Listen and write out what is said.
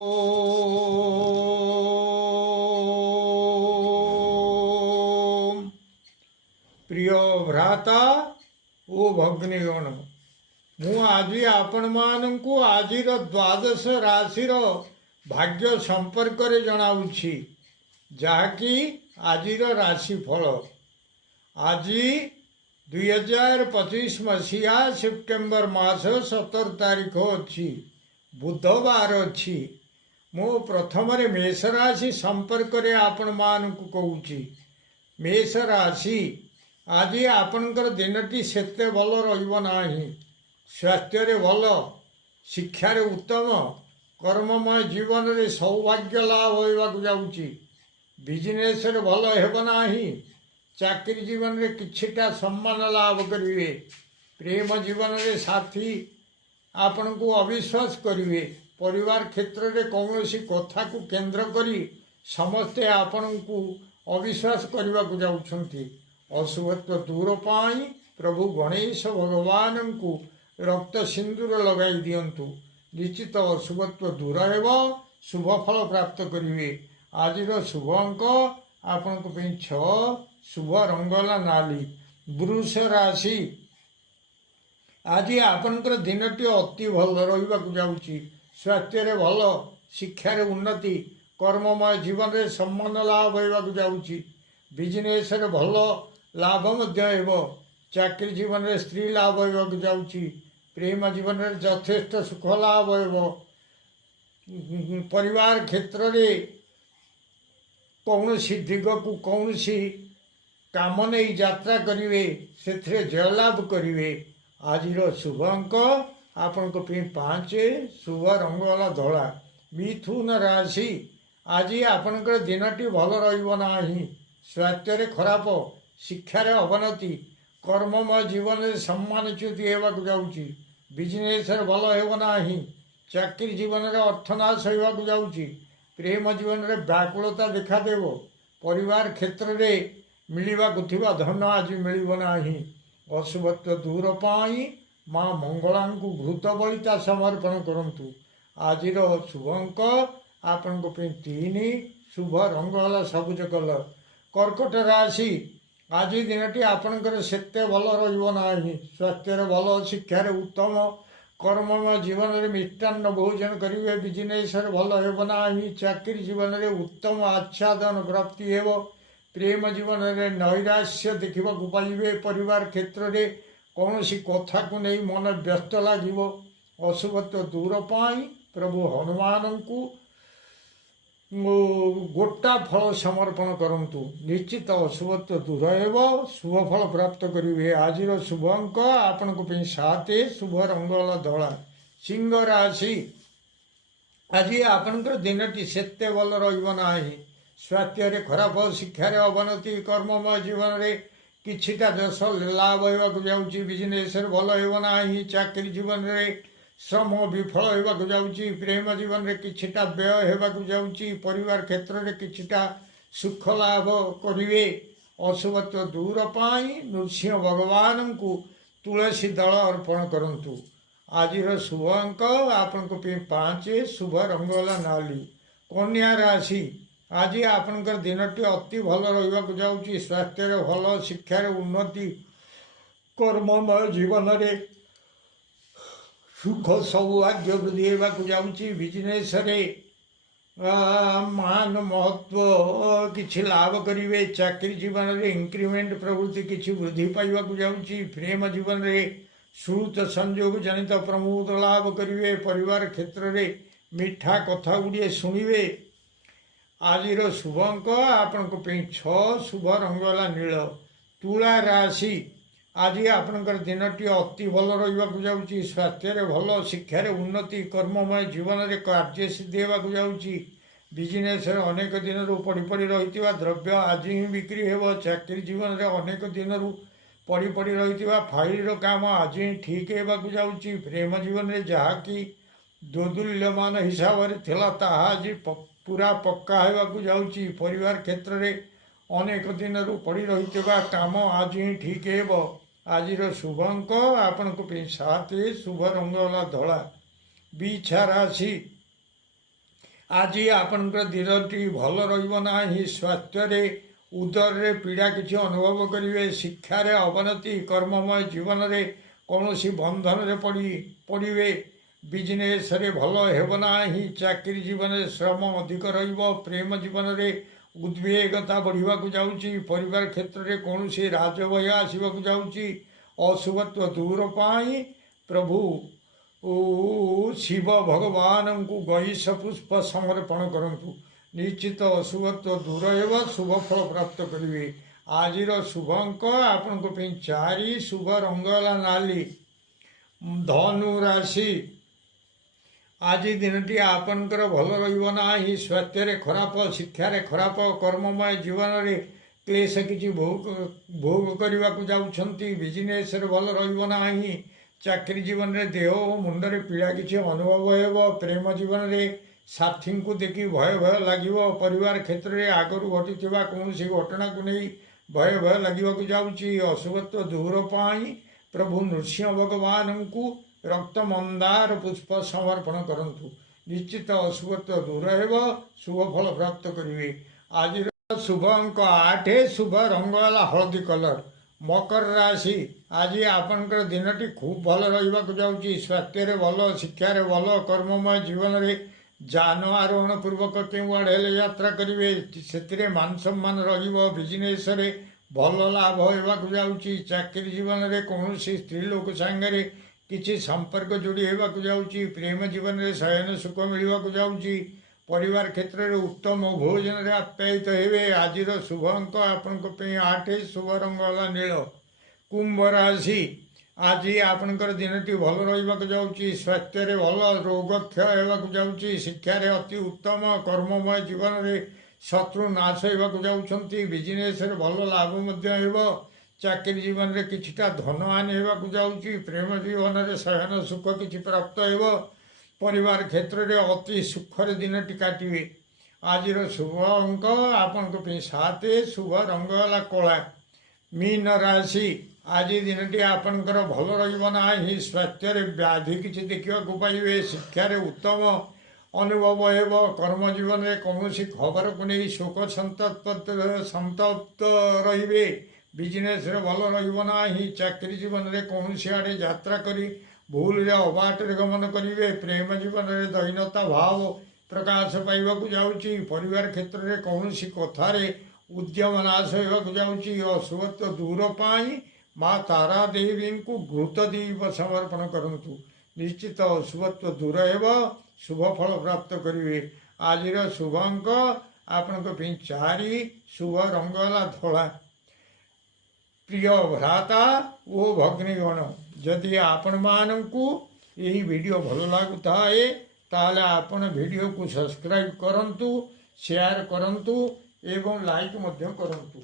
ओम प्रिय भ्राता ओ भग्नीगण मु आज आपण मानू आज द्वादश राशि भाग्य संपर्क जनाऊँगी जहाँकि आज राशिफल आज 2025 मसीहा सेप्टेम्बर मास 17 तारीख अच्छी बुधवार अच्छी मो प्रथम मेष राशि संपर्क आपण मानक कहूँ मेष राशि आज आपणकर दिनटी सेते भल रहिबना स्वास्थ्य भल शिक्षार उत्तम कर्ममय जीवन रे सौभाग्य लाभ होइबाकु जाउची बिजनेस रे भल हेबना चाकरी जीवन रे किछिटा सम्मान लाभ करिवे प्रेम जीवन रे साथी आपण को अविश्वास करिवे परिवार क्षेत्र रे कौनसी कथा को केंद्र करी समस्ते आपण को अविश्वास करने को जाउछंती अशुभत्व दूर पाई प्रभु गणेश भगवान को रक्त सिंदूर लगाई दियंतु निश्चित अशुभत्व दूर हेब शुभ फल प्राप्त करिवे आज शुभ अंक आपण को 6 शुभ रंगला नाली वृष राशि आज आपणकर दिनटी अति भल रहिबा जाउची स्वास्थ्य भल शिक्षार उन्नति कर्ममय जीवन रे सम्मान लाभ होइबाकु जाउची बिजनेस रे भल लाभ मध्य हेबो चाकरी जीवन रे स्त्री लाभ होइबाकु जाउची प्रेम जीवन रे यथेष्ट सुख लाभ हेबो परिवार क्षेत्र रे कौनसी दिग को कौनसी काम नहीं यात्रा करिवे सेथरे जय लाभ करिवे आज शुभ अंक आपण को 5 शुभ रंग वाला धला मिथुन राशि आज आपणकर दिनटी भल रहिबना स्वास्थ्य खराब शिक्षार अवनति कर्ममय जीवन में सम्मानच्युति होगाक जाऊँगी बिजनेस भल हेबना चाकरी जीवन में अर्थनाश होगाक जाऊँगी प्रेम जीवन में व्याकुलता देखादेव परिवार क्षेत्र में मिलवाक धन आज मिलना अशुभत्व दूर पाई माँ मंगला को घृत बलिता समर्पण करंतु आज शुभ अंक आपण को 3 शुभ रंग वाला सबुज कलर कर्कट राशि आज दिनटी आपणकर सेते भल रहिबना स्वास्थ्य भल शिक्षार उत्तम कर्ममय जीवन में मिष्टान्न भोजन करेंगे बिजनेस भल हेबना चाकरी जीवन में उत्तम आच्छादन प्राप्ति हेब प्रेम जीवन में नैराश्य देखा पाइबे परिवार क्षेत्र में कौन सी कथा को नहीं मन व्यस्त लगे अशुभत्व दूर पाई प्रभु हनुमान को गोटा फल समर्पण करंतु निश्चित अशुभत्व दूर हेब शुभ फल प्राप्त करेंगे आज शुभ अंक आपण को 7 शुभ रंग वाला धला सिंह राशि आज आपणकर दिनटी सेते भल रहिबना स्वास्थ्य खराब शिक्षार अवनति कर्ममय जीवन में किछिटा दश लाभ होगाक जाऊँगी बिजनेस भल हेबना चाकरी जीवन में श्रम विफल होगाक जाऊँगी प्रेम जीवन में किछिटा व्यय होगाक जाऊँगी परिवार क्षेत्र में किछिटा सुख लाभ करिवे अशुभत्व दूर पाई नृसिंह भगवान को तुलसी दल अर्पण करंतु आज शुभ अंक आपण को 5 शुभ रंग वाला नाली कन्या राशि आज आपणकर दिनटी अति भल रहिबाकु जाउची स्वास्थ्य भल शिक्षार उन्नति कर्ममय जीवन रे सुख सौभाग्य वृद्धि होगाकु जाउची बिजनेस रे मान महत्व किछि लाभ करिवे चाकरी जीवन रे इंक्रीमेंट प्रवृत्ति किछि वृद्धि पाइबाकु जाउची प्रेम जीवन रे श्रुत संयोग जनित प्रमोद लाभ करिवे परिवार क्षेत्र रे मिठा कथा गुड़िए शुणिवे आज शुभ अंक आपण को 6 शुभ रंग वाला नील तुला राशि आज आपणकर दिनटी अति भल रहिबाकु जाउची स्वास्थ्य भल शिक्षार उन्नति कर्ममय जीवन में कार्य सिद्धि होगाक जाउची बिजनेस अनेक दिन पड़ी पड़ी रही द्रव्य आज ही बिक्री हेब चाकरी जीवन में अनेक दिन पड़ी पड़ी रही फाइल काम आज ही ठीक होगाक जाउची प्रेम जीवन में जहाँकि दोदुल्यमान हिसाब से थिला ताहा आज पूरा पक्का होगाक जाउची परिवार क्षेत्र में अनेक दिन पड़ी रही काम आज ही ठीक हेब आज शुभ अंक आपण को 7 शुभ रंग वाला धला बिछा राशि ଆଜି ଆପଣଙ୍କର ଦିନଟି ଭଲ ରହିବ ନାହିଁ। ସ୍ୱାସ୍ଥ୍ୟରେ ଉଦରରେ ପୀଡ଼ା କିଛି ଅନୁଭବ କରିବେ। ଶିକ୍ଷାରେ ଅବନତି, କର୍ମମୟ ଜୀବନରେ କୌଣସି ବନ୍ଧନରେ ପଡ଼ିବେ। ବିଜନେସରେ ଭଲ ହେବ ନାହିଁ। ଚାକିରି ଜୀବନରେ ଶ୍ରମ ଅଧିକ ରହିବ। ପ୍ରେମ ଜୀବନରେ ଉଦ୍ବେଗତା ବଢ଼ିବାକୁ ଯାଉଛି। ପରିବାର କ୍ଷେତ୍ରରେ କୌଣସି ରାଜଭୟ ଆସିବାକୁ ଯାଉଛି। ଅଶୁଭତ୍ୱ ଦୂର ପାଇଁ ପ୍ରଭୁ ଶିବ ଭଗବାନଙ୍କୁ ଗଇସ ପୁଷ୍ପ ସମର୍ପଣ କରନ୍ତୁ। ନିଶ୍ଚିତ ଅଶୁଭତ୍ୱ ଦୂର ହେବ, ଶୁଭ ଫଳ ପ୍ରାପ୍ତ କରିବେ। ଆଜିର ଶୁଭ ଅଙ୍କ ଆପଣଙ୍କ ପାଇଁ 4, ଶୁଭ ରଙ୍ଗ ହେଲା ନାଲି। ଧନୁ ରାଶି, ଆଜି ଦିନଟି ଆପଣଙ୍କର ଭଲ ରହିବ ନାହିଁ। ସ୍ୱାସ୍ଥ୍ୟରେ ଖରାପ, ଶିକ୍ଷାରେ ଖରାପ, କର୍ମମୟ ଜୀବନରେ କ୍ଲେଶ କିଛି ଭୋଗ କରିବାକୁ ଯାଉଛନ୍ତି। ବିଜନେସରେ ଭଲ ରହିବ ନାହିଁ। ଚାକିରି ଜୀବନରେ ଦେହ ଓ ମୁଣ୍ଡରେ ପୀଡ଼ା କିଛି ଅନୁଭବ ହେବ। ପ୍ରେମ ଜୀବନରେ ସାଥୀଙ୍କୁ ଦେଖି ଭୟ ଲାଗିବ। ପରିବାର କ୍ଷେତ୍ରରେ ଆଗରୁ ଘଟିଥିବା କୌଣସି ଘଟଣାକୁ ନେଇ ଭୟ ଲାଗିବାକୁ ଯାଉଛି। ଅଶୁଭତ୍ୱ ଦୂର ପାଇଁ ପ୍ରଭୁ ନୃସିଂହ ଭଗବାନଙ୍କୁ ରକ୍ତ ମନ୍ଦାର ପୁଷ୍ପ ସମର୍ପଣ କରନ୍ତୁ। ନିଶ୍ଚିତ ଅଶୁଭତ୍ୱ ଦୂର ହେବ, ଶୁଭ ଫଳ ପ୍ରାପ୍ତ କରିବେ। ଆଜିର ଶୁଭ ଅଙ୍କ 8, ଶୁଭ ରଙ୍ଗ ହେଲା ହଳଦୀ କଲର। ମକର ରାଶି, ଆଜି ଆପଣଙ୍କର ଦିନଟି ଖୁବ୍ ଭଲ ରହିବାକୁ ଯାଉଛି। ସ୍ୱାସ୍ଥ୍ୟରେ ଭଲ, ଶିକ୍ଷାରେ ଭଲ, କର୍ମମୟ ଜୀବନରେ ଯାନ ଆରୋହଣ ପୂର୍ବକ କେଉଁଆଡ଼େ ହେଲେ ଯାତ୍ରା କରିବେ। ସେଥିରେ ମାନ ସମ୍ମାନ ରହିବ। ବିଜନେସରେ ଭଲ ଲାଭ ହେବାକୁ ଯାଉଛି। ଚାକିରି ଜୀବନରେ କୌଣସି ସ୍ତ୍ରୀ ଲୋକ ସାଙ୍ଗରେ କିଛି ସମ୍ପର୍କ ଯୋଡ଼ି ହେବାକୁ ଯାଉଛି। ପ୍ରେମ ଜୀବନରେ ଶୟନ ସୁଖ ମିଳିବାକୁ ଯାଉଛି। ପରିବାର କ୍ଷେତ୍ରରେ ଉତ୍ତମ ଭୋଜନରେ ଆପ୍ୟାୟିତ ହେବେ। ଆଜିର ଶୁଭ ଅଙ୍କ ଆପଣଙ୍କ ପାଇଁ 8, ଶୁଭ ରଙ୍ଗ ହେଲା ନୀଳ। କୁମ୍ଭ ରାଶି, ଆଜି ଆପଣଙ୍କର ଦିନଟି ଭଲ ରହିବାକୁ ଯାଉଛି। ସ୍ୱାସ୍ଥ୍ୟରେ ଭଲ, ରୋଗ କ୍ଷୟ ହେବାକୁ ଯାଉଛି। ଶିକ୍ଷାରେ ଅତି ଉତ୍ତମ, କର୍ମମୟ ଜୀବନରେ ଶତ୍ରୁ ନାଶ ହେବାକୁ ଯାଉଛନ୍ତି। ବିଜନେସରେ ଭଲ ଲାଭ ମଧ୍ୟ ହେବ। ଚାକିରି ଜୀବନରେ କିଛିଟା ଧନ ହାନି ହେବାକୁ ଯାଉଛି। ପ୍ରେମ ଜୀବନରେ ଶୟନ ସୁଖ କିଛି ପ୍ରାପ୍ତ ହେବ। ପରିବାର କ୍ଷେତ୍ରରେ ଅତି ସୁଖରେ ଦିନଟି କାଟିବେ। ଆଜିର ଶୁଭ ଅଙ୍କ ଆପଣଙ୍କ ପାଇଁ 7, ଶୁଭ ରଙ୍ଗ ହେଲା କଳା। ମୀନ ରାଶି, ଆଜି ଦିନଟି ଆପଣଙ୍କର ଭଲ ରହିବ ନାହିଁ। ସ୍ୱାସ୍ଥ୍ୟରେ ବ୍ୟାଧି କିଛି ଦେଖିବାକୁ ପାଇବେ। ଶିକ୍ଷାରେ ଉତ୍ତମ ଅନୁଭବ ହେବ। କର୍ମ ଜୀବନରେ କୌଣସି ଖବରକୁ ନେଇ ଶୋକ ସନ୍ତପ୍ତ ରହିବେ। ବିଜନେସରେ ଭଲ ରହିବ ନାହିଁ। ଚାକିରି ଜୀବନରେ କୌଣସି ଆଡ଼େ ଯାତ୍ରା କରି ଭୁଲରେ ଅବାଟରେ ଗମନ କରିବେ। ପ୍ରେମ ଜୀବନରେ ଦୈନତା ଭାବ ପ୍ରକାଶ ପାଇବାକୁ ଯାଉଛି। ପରିବାର କ୍ଷେତ୍ରରେ କୌଣସି କଥାରେ ଉଦ୍ୟମ ନାଶ ହେବାକୁ ଯାଉଛି। ଅଶୁଭତ୍ୱ ଦୂର ପାଇଁ ମା ତାରା ଦେବୀଙ୍କୁ ଘୃତ ଦୀପ ସମର୍ପଣ କରନ୍ତୁ। ନିଶ୍ଚିତ ଅଶୁଭତ୍ୱ ଦୂର ହେବ, ଶୁଭ ଫଳ ପ୍ରାପ୍ତ କରିବେ। ଆଜିର ଶୁଭ ଅଙ୍କ ଆପଣଙ୍କ ପାଇଁ 4, ଶୁଭ ରଙ୍ଗ ହେଲା ଧଳା। ପ୍ରିୟ ଭ୍ରାତା ଓ ଭଗ୍ନୀଗଣ, ଯଦି ଆପଣମାନଙ୍କୁ ଏହି ଭିଡ଼ିଓ ଭଲ ଲାଗୁଥାଏ ତାହେଲେ ଆପଣ ଭିଡ଼ିଓକୁ ସବସ୍କ୍ରାଇବ୍ କରନ୍ତୁ, ସେୟାର କରନ୍ତୁ ଏବଂ ଲାଇକ୍ ମଧ୍ୟ କରନ୍ତୁ।